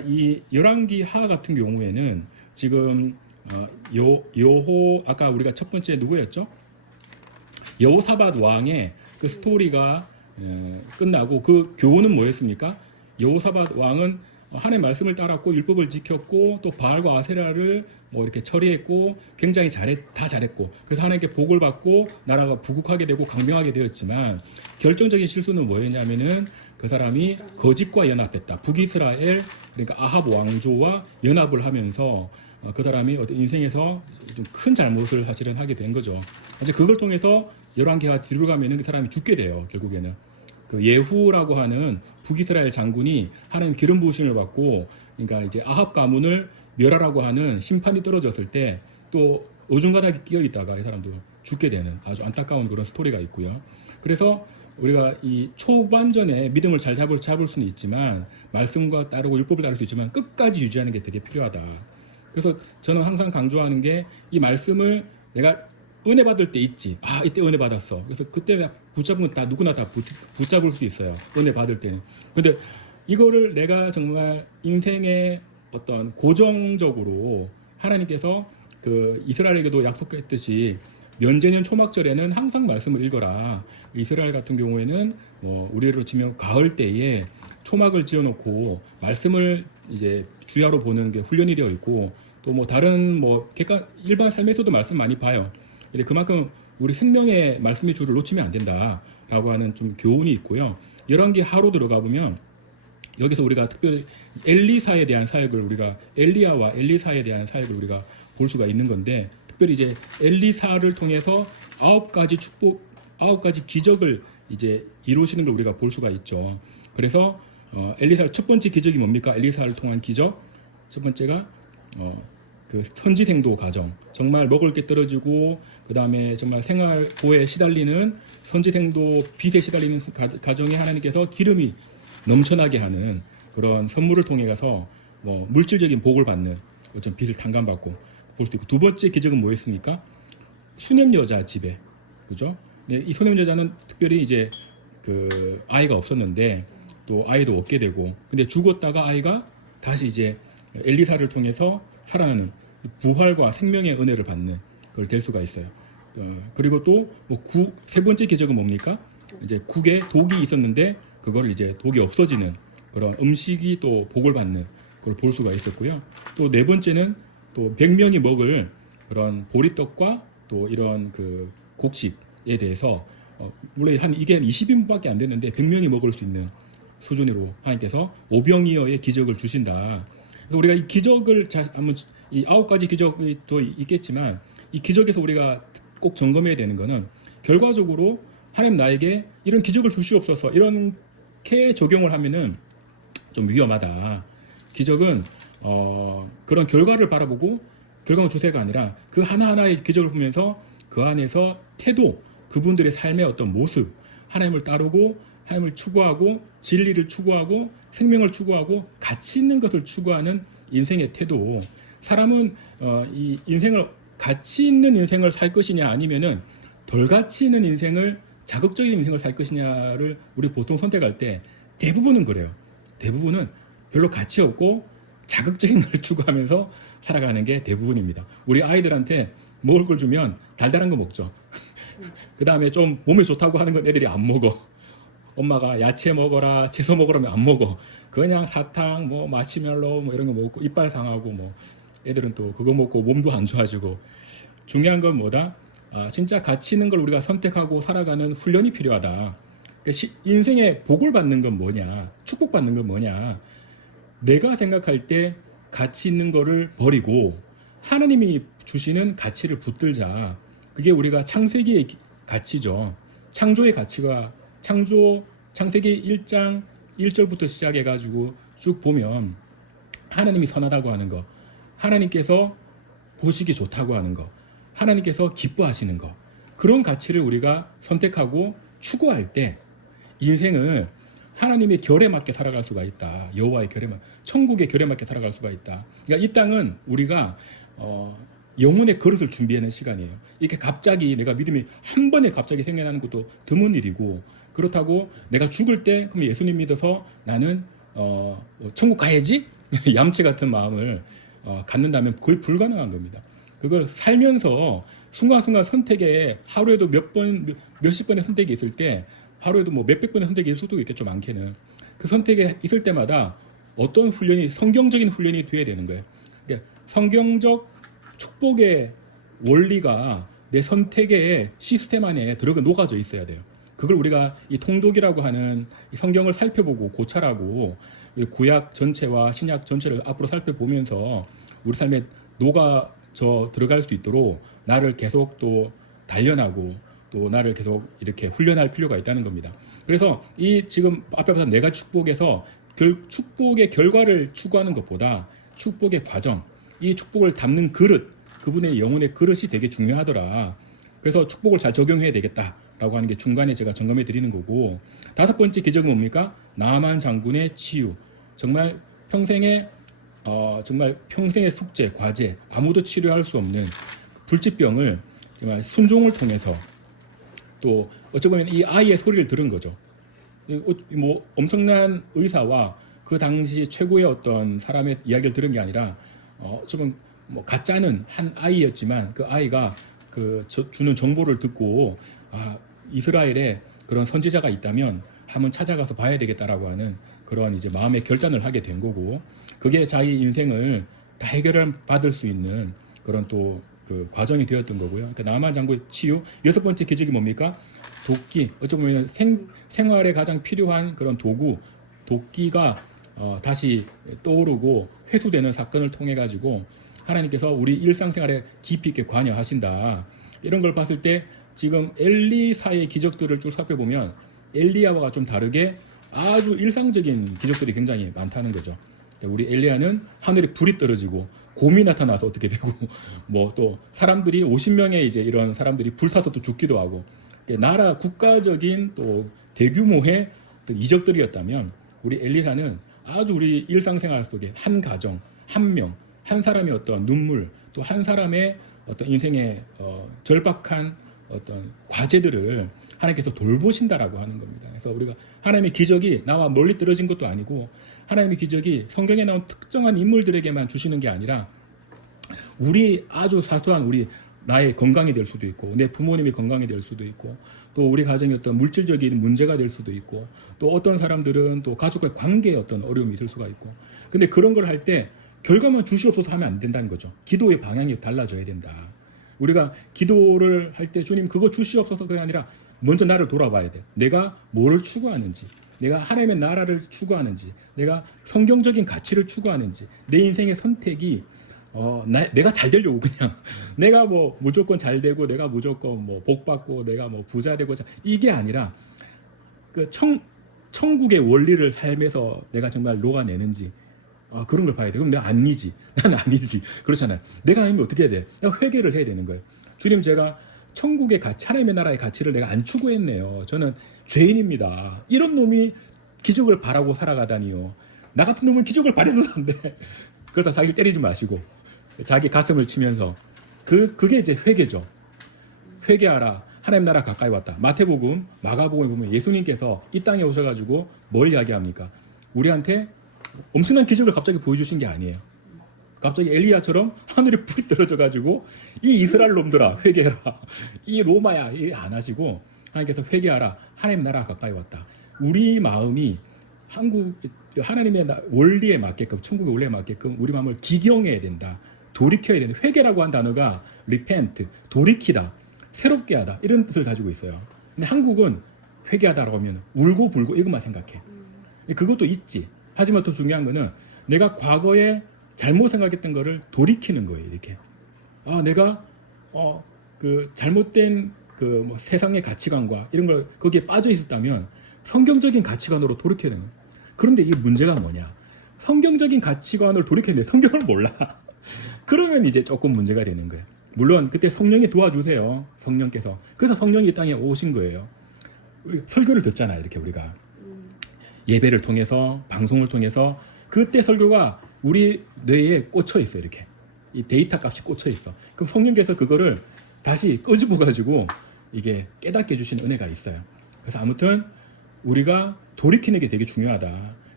이 열왕기 하 같은 경우에는 지금 여호 아까 우리가 첫 번째 누구였죠? 여호사밧 왕의 그 스토리가 끝나고 그 교훈은 뭐였습니까? 여호사밧 왕은 하나님의 말씀을 따랐고 율법을 지켰고 또 바알과 아세라를 뭐 이렇게 처리했고 굉장히 다 잘했고 그래서 하나님께 복을 받고 나라가 부국하게 되고 강명하게 되었지만 결정적인 실수는 뭐였냐면은 그 사람이 거짓과 연합했다. 북이스라엘 그러니까 아합 왕조와 연합을 하면서 그 사람이 어떤 인생에서 좀 큰 잘못을 사실은 하게 된 거죠. 이제 그걸 통해서 열왕기가 뒤로 가면은 그 사람이 죽게 돼요. 결국에는 그 예후라고 하는 북이스라엘 장군이 하나님 기름 부으심을 받고 그러니까 이제 아합 가문을 멸하라고 하는 심판이 떨어졌을 때 또 어중간하게 끼어 있다가 이 사람도 죽게 되는 아주 안타까운 그런 스토리가 있고요. 그래서 우리가 이 초반전에 믿음을 잘 잡을 수는 있지만 말씀과 따르고 율법을 따를 수 있지만 끝까지 유지하는 게 되게 필요하다. 그래서 저는 항상 강조하는 게 이 말씀을 내가 은혜 받을 때 있지. 아, 이때 은혜 받았어. 그래서 그때 붙잡으면 다 누구나 다 붙잡을 수 있어요. 은혜 받을 때는. 근데 이거를 내가 정말 인생의 어떤 고정적으로 하나님께서 그 이스라엘에게도 약속했듯이 면제년 초막절에는 항상 말씀을 읽어라. 이스라엘 같은 경우에는 우리로 치면 가을 때에 초막을 지어놓고 말씀을 이제 주야로 보는 게 훈련이 되어 있고 또 뭐 다른 일반 삶에서도 말씀 많이 봐요. 근데 그만큼 우리 생명의 말씀의 줄을 놓치면 안 된다라고 하는 좀 교훈이 있고요. 열왕기 하로 들어가 보면 여기서 우리가 특별히 엘리사에 대한 사역을 우리가 엘리야와 엘리사에 대한 사역을 우리가 볼 수가 있는 건데 특별히 이제 엘리사를 통해서 9가지 축복, 9가지 기적을 이제 이루시는 걸 우리가 볼 수가 있죠. 그래서 엘리사 첫 번째 기적이 뭡니까? 엘리사를 통한 기적. 첫 번째가 그 선지생도 가정. 정말 먹을 게 떨어지고 그 다음에 정말 생활고에 시달리는 선지생도 빚에 시달리는 가정에 하나님께서 기름이 넘쳐나게 하는 그런 선물을 통해 가서 물질적인 복을 받는 어떤 빚을 탕감받고 볼 수 있고 두 번째 기적은 뭐였습니까? 수냄 여자 집에 그죠? 이 수냄 여자는 특별히 이제 그 아이가 없었는데 또 아이도 얻게 되고 근데 죽었다가 아이가 다시 이제 엘리사를 통해서 살아나는 부활과 생명의 은혜를 받는 걸 될 수가 있어요. 그리고 또 세 번째 기적은 뭡니까? 이제 국에 독이 있었는데 그걸 이제 독이 없어지는 그런 음식이 또 복을 받는 걸 볼 수가 있었고요. 또 네 번째는 또 100명이 먹을 그런 보리떡과 또 이런 그 곡식에 대해서 물론 이게 한 20인분밖에 안 됐는데 100명이 먹을 수 있는 수준으로 하나님께서 오병이어의 기적을 주신다. 그래서 우리가 이 기적을 한번 이 9가지 기적이 또 있겠지만 이 기적에서 우리가 꼭 점검해야 되는 거는 결과적으로 하나님 나에게 이런 기적을 주시옵소서 이렇게 적용을 하면은 좀 위험하다. 기적은 그런 결과를 바라보고 결과만 주세가 아니라 그 하나하나의 기적을 보면서 그 안에서 태도, 그분들의 삶의 어떤 모습, 하나님을 따르고 하나님을 추구하고 진리를 추구하고 생명을 추구하고 가치 있는 것을 추구하는 인생의 태도. 사람은 이 인생을 가치 있는 인생을 살 것이냐 아니면은 덜 가치 있는 인생을 자극적인 인생을 살 것이냐를 우리 보통 선택할 때 대부분은 그래요. 대부분은 별로 가치 없고 자극적인 걸 추구하면서 살아가는 게 대부분입니다. 우리 아이들한테 먹을 걸 주면 달달한 거 먹죠. 그 다음에 좀 몸에 좋다고 하는 건 애들이 안 먹어. 엄마가 야채 먹어라, 채소 먹으라면 안 먹어. 그냥 사탕, 마시멜로 이런 거 먹고 이빨 상하고 애들은 또 그거 먹고 몸도 안 좋아지고. 중요한 건 뭐다? 진짜 가치 있는 걸 우리가 선택하고 살아가는 훈련이 필요하다. 그러니까 인생의 복을 받는 건 뭐냐? 축복받는 건 뭐냐? 내가 생각할 때 가치 있는 거를 버리고 하나님이 주시는 가치를 붙들자. 그게 우리가 창세기의 가치죠. 창조의 가치가 창세기 1장 1절부터 시작해가지고 쭉 보면 하나님이 선하다고 하는 거, 하나님께서 보시기 좋다고 하는 거, 하나님께서 기뻐하시는 거, 그런 가치를 우리가 선택하고 추구할 때 인생을 하나님의 결에 맞게 살아갈 수가 있다. 여호와의 결에 천국의 결에 맞게 살아갈 수가 있다. 그러니까 이 땅은 우리가 영혼의 그릇을 준비하는 시간이에요. 이렇게 갑자기 내가 믿음이 한 번에 갑자기 생겨나는 것도 드문 일이고 그렇다고 내가 죽을 때 그럼 예수님 믿어서 나는 천국 가야지 얌체 같은 마음을 갖는다면 거의 불가능한 겁니다. 그걸 살면서 순간순간 선택에 하루에도 몇십 번의 선택이 있을 때 하루에도 뭐 몇백 번의 선택이 있을 수도 있겠죠, 많게는. 그 선택에 있을 때마다 어떤 훈련이, 성경적인 훈련이 돼야 되는 거예요. 그러니까 성경적 축복의 원리가 내 선택의 시스템 안에 들어가 녹아져 있어야 돼요. 그걸 우리가 이 통독이라고 하는 이 성경을 살펴보고 고찰하고 구약 전체와 신약 전체를 앞으로 살펴보면서 우리 삶에 녹아져 들어갈 수 있도록 나를 계속 또 단련하고 또 나를 계속 이렇게 훈련할 필요가 있다는 겁니다. 그래서 이 지금 앞에 보다 내가 축복에서 축복의 결과를 추구하는 것보다 축복의 과정, 이 축복을 담는 그릇, 그분의 영혼의 그릇이 되게 중요하더라. 그래서 축복을 잘 적용해야 되겠다라고 하는 게 중간에 제가 점검해 드리는 거고, 다섯 번째 기적은 뭡니까? 나만 장군의 치유. 정말 평생의 숙제, 과제, 아무도 치료할 수 없는 불치병을 정말 순종을 통해서, 또 어찌 보면 이 아이의 소리를 들은 거죠. 뭐 엄청난 의사와 그 당시 최고의 어떤 사람의 이야기를 들은 게 아니라 좀 뭐 가짜는 한 아이였지만 그 아이가 주는 정보를 듣고 이스라엘에 그런 선지자가 있다면 한번 찾아가서 봐야 되겠다라고 하는 그런 이제 마음의 결단을 하게 된 거고, 그게 자기 인생을 다 해결을 받을 수 있는 그런 또 그 과정이 되었던 거고요. 그러니까 나만 장군 치유. 여섯 번째 기적이 뭡니까? 도끼. 어찌 보면 생활에 가장 필요한 그런 도구, 도끼가 다시 떠오르고 회수되는 사건을 통해 가지고 하나님께서 우리 일상생활에 깊이 있게 관여하신다. 이런 걸 봤을 때 지금 엘리사의 기적들을 쭉 살펴보면 엘리야와 좀 다르게 아주 일상적인 기적들이 굉장히 많다는 거죠. 우리 엘리야는 하늘에 불이 떨어지고 곰이 나타나서 어떻게 되고, 뭐 또 사람들이 50명의 이제 이런 사람들이 불타서 또 죽기도 하고, 나라 국가적인 또 대규모의 이적들이었다면 우리 엘리사는 아주 우리 일상생활 속에 한 가정, 한 명, 한 사람의 어떤 눈물, 또 한 사람의 어떤 인생의 절박한 어떤 과제들을 하나님께서 돌보신다라고 하는 겁니다. 그래서 우리가 하나님의 기적이 나와 멀리 떨어진 것도 아니고, 하나님의 기적이 성경에 나온 특정한 인물들에게만 주시는 게 아니라 우리 아주 사소한 나의 건강이 될 수도 있고, 내 부모님의 건강이 될 수도 있고, 또 우리 가정의 어떤 물질적인 문제가 될 수도 있고, 또 어떤 사람들은 또 가족과의 관계에 어떤 어려움이 있을 수가 있고, 근데 그런 걸 할 때 결과만 주시옵소서 하면 안 된다는 거죠. 기도의 방향이 달라져야 된다. 우리가 기도를 할 때 주님 그거 주시옵소서가 아니라 먼저 나를 돌아봐야 돼. 내가 뭘 추구하는지, 내가 하나님의 나라를 추구하는지, 내가 성경적인 가치를 추구하는지, 내 인생의 선택이 내가 잘 되려고 그냥 내가 뭐 무조건 잘 되고, 내가 무조건 뭐 복 받고, 내가 뭐 부자 되고, 이게 아니라 그 천국의 원리를 삶에서 내가 정말 녹아내는지, 그런 걸 봐야 돼. 그럼 내가 아니지. 난 아니지. 그렇잖아요. 내가 아니면 어떻게 해야 돼? 내가 회개를 해야 되는 거예요. 주님, 제가 천국의 가치, 하나님의 나라의 가치를 내가 안 추구했네요. 저는 죄인입니다. 이런 놈이 기적을 바라고 살아가다니요. 나 같은 놈은 기적을 바라서 산대. 그러다 자기를 때리지 마시고 자기 가슴을 치면서 그게 이제 회개죠. 회개하라. 하나님 나라 가까이 왔다. 마태복음, 마가복음에 보면 예수님께서 이 땅에 오셔가지고 뭘 이야기합니까? 우리한테 엄청난 기적을 갑자기 보여주신 게 아니에요. 갑자기 엘리야처럼 하늘에 불이 떨어져가지고 이 이스라엘 놈들아 회개해라. 이 로마야 이 안 하시고 하나님께서 회개하라. 하나님 나라 가까이 왔다. 우리 마음이 하나님의 원리에 맞게끔, 천국의 원리에 맞게끔 우리 마음을 기경해야 된다. 돌이켜야 된다. 회개라고 한 단어가 repent, 돌이키다, 새롭게 하다, 이런 뜻을 가지고 있어요. 근데 한국은 회개하다라고 하면 울고 불고 이것만 생각해. 그것도 있지. 하지만 더 중요한 거는 내가 과거에 잘못 생각했던 거를 돌이키는 거예요. 이렇게 내가 그 잘못된 뭐 세상의 가치관과 이런 걸 거기에 빠져 있었다면 성경적인 가치관으로 돌이켜야 되는 거예요. 그런데 이게 문제가 뭐냐? 성경적인 가치관을 돌이켰는데 성경을 몰라. 그러면 이제 조금 문제가 되는 거예요. 물론 그때 성령이 도와주세요. 성령께서. 그래서 성령이 이 땅에 오신 거예요. 설교를 듣잖아요. 이렇게 우리가 예배를 통해서, 방송을 통해서 그때 설교가 우리 뇌에 꽂혀 있어. 이렇게 이 데이터 값이 꽂혀 있어. 그럼 성령께서 그거를 다시 끄집어 가지고 이게 깨닫게 해주신 은혜가 있어요. 그래서 아무튼 우리가 돌이키는 게 되게 중요하다.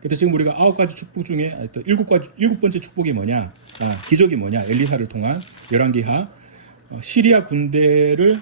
그래서 지금 우리가 9가지 축복 중에 또 7번째 축복이 뭐냐? 기적이 뭐냐? 엘리사를 통한 열왕기하 시리아 군대를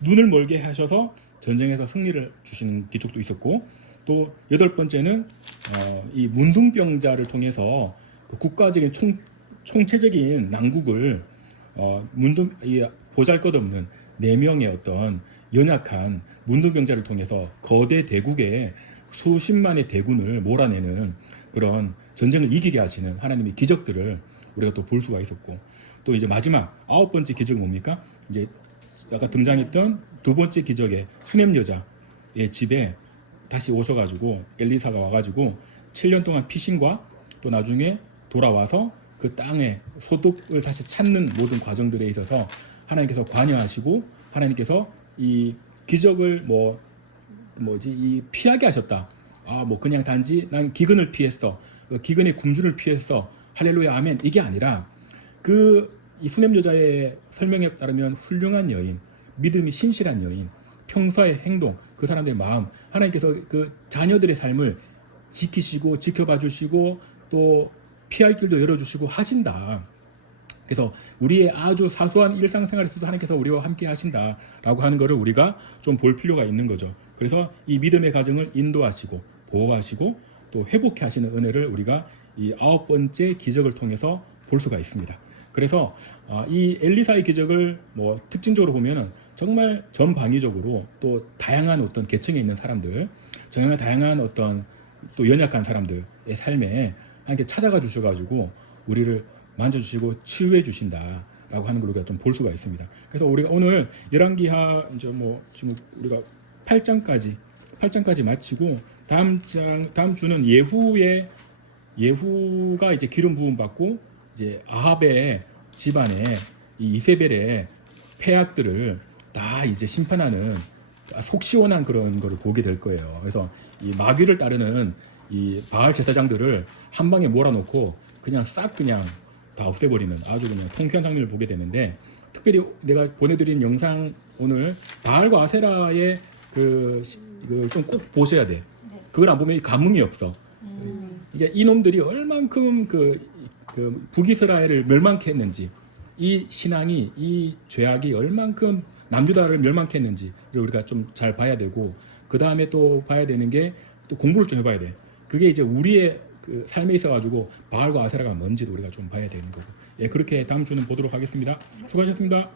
눈을 멀게 하셔서 전쟁에서 승리를 주시는 기적도 있었고, 또 8번째는 이 문둥병자를 통해서 그 국가적인 총체적인 난국을 보잘것없는 4명의 어떤 연약한 문둥병자를 통해서 거대 대국의 수십만의 대군을 몰아내는 그런 전쟁을 이기게 하시는 하나님의 기적들을 우리가 또 볼 수가 있었고, 또 이제 마지막 9번째 기적은 뭡니까? 이제 아까 등장했던 2번째 기적의 수냄 여자의 집에 다시 오셔가지고 엘리사가 와가지고 7년 동안 피신과 또 나중에 돌아와서 그 땅의 소득을 다시 찾는 모든 과정들에 있어서 하나님께서 관여하시고, 하나님께서 이 기적을 이 피하게 하셨다. 그냥 단지 난 기근을 피했어, 기근의 굶주를 피했어, 할렐루야 아멘, 이게 아니라 이 수냄 여자의 설명에 따르면 훌륭한 여인, 믿음이 신실한 여인, 평소의 행동, 그 사람들의 마음, 하나님께서 그 자녀들의 삶을 지키시고 지켜봐 주시고 또 피할 길도 열어주시고 하신다. 그래서 우리의 아주 사소한 일상생활에서도 하나님께서 우리와 함께 하신다라고 하는 것을 우리가 좀 볼 필요가 있는 거죠. 그래서 이 믿음의 과정을 인도하시고 보호하시고 또 회복해 하시는 은혜를 우리가 이 9번째 기적을 통해서 볼 수가 있습니다. 그래서 이 엘리사의 기적을 특징적으로 보면은 정말 전방위적으로 또 다양한 어떤 계층에 있는 사람들, 정말 다양한 어떤 또 연약한 사람들의 삶에 하나님께 찾아가 주셔가지고 우리를 만져주시고 치유해 주신다라고 하는 걸 우리가 좀 볼 수가 있습니다. 그래서 우리가 오늘 열왕기하 이제 지금 우리가 8장까지 마치고 다음 주는 예후가 이제 기름 부음 받고 이제 아합의 집안에 이 이세벨의 폐악들을 다 이제 심판하는 속 시원한 그런 거를 보게 될 거예요. 그래서 이 마귀를 따르는 이 바알 제사장들을 한 방에 몰아놓고 그냥 싹 그냥 다 없애버리는 아주 그냥 통쾌한 장면을 보게 되는데, 특별히 내가 보내드린 영상 오늘 바알과 아세라의 좀 꼭 보셔야 돼. 그걸 안 보면 감흥이 없어. 이게 이놈들이 얼만큼 그 북이스라엘을 멸망케 했는지, 이 신앙이, 이 죄악이 얼만큼 남유다를 멸망케 했는지를 우리가 좀 잘 봐야 되고, 그 다음에 또 봐야 되는 게 또 공부를 좀 해봐야 돼. 그게 이제 우리의 그 삶에 있어가지고 바알과 아세라가 뭔지도 우리가 좀 봐야 되는 거고. 예, 그렇게 다음 주는 보도록 하겠습니다. 수고하셨습니다.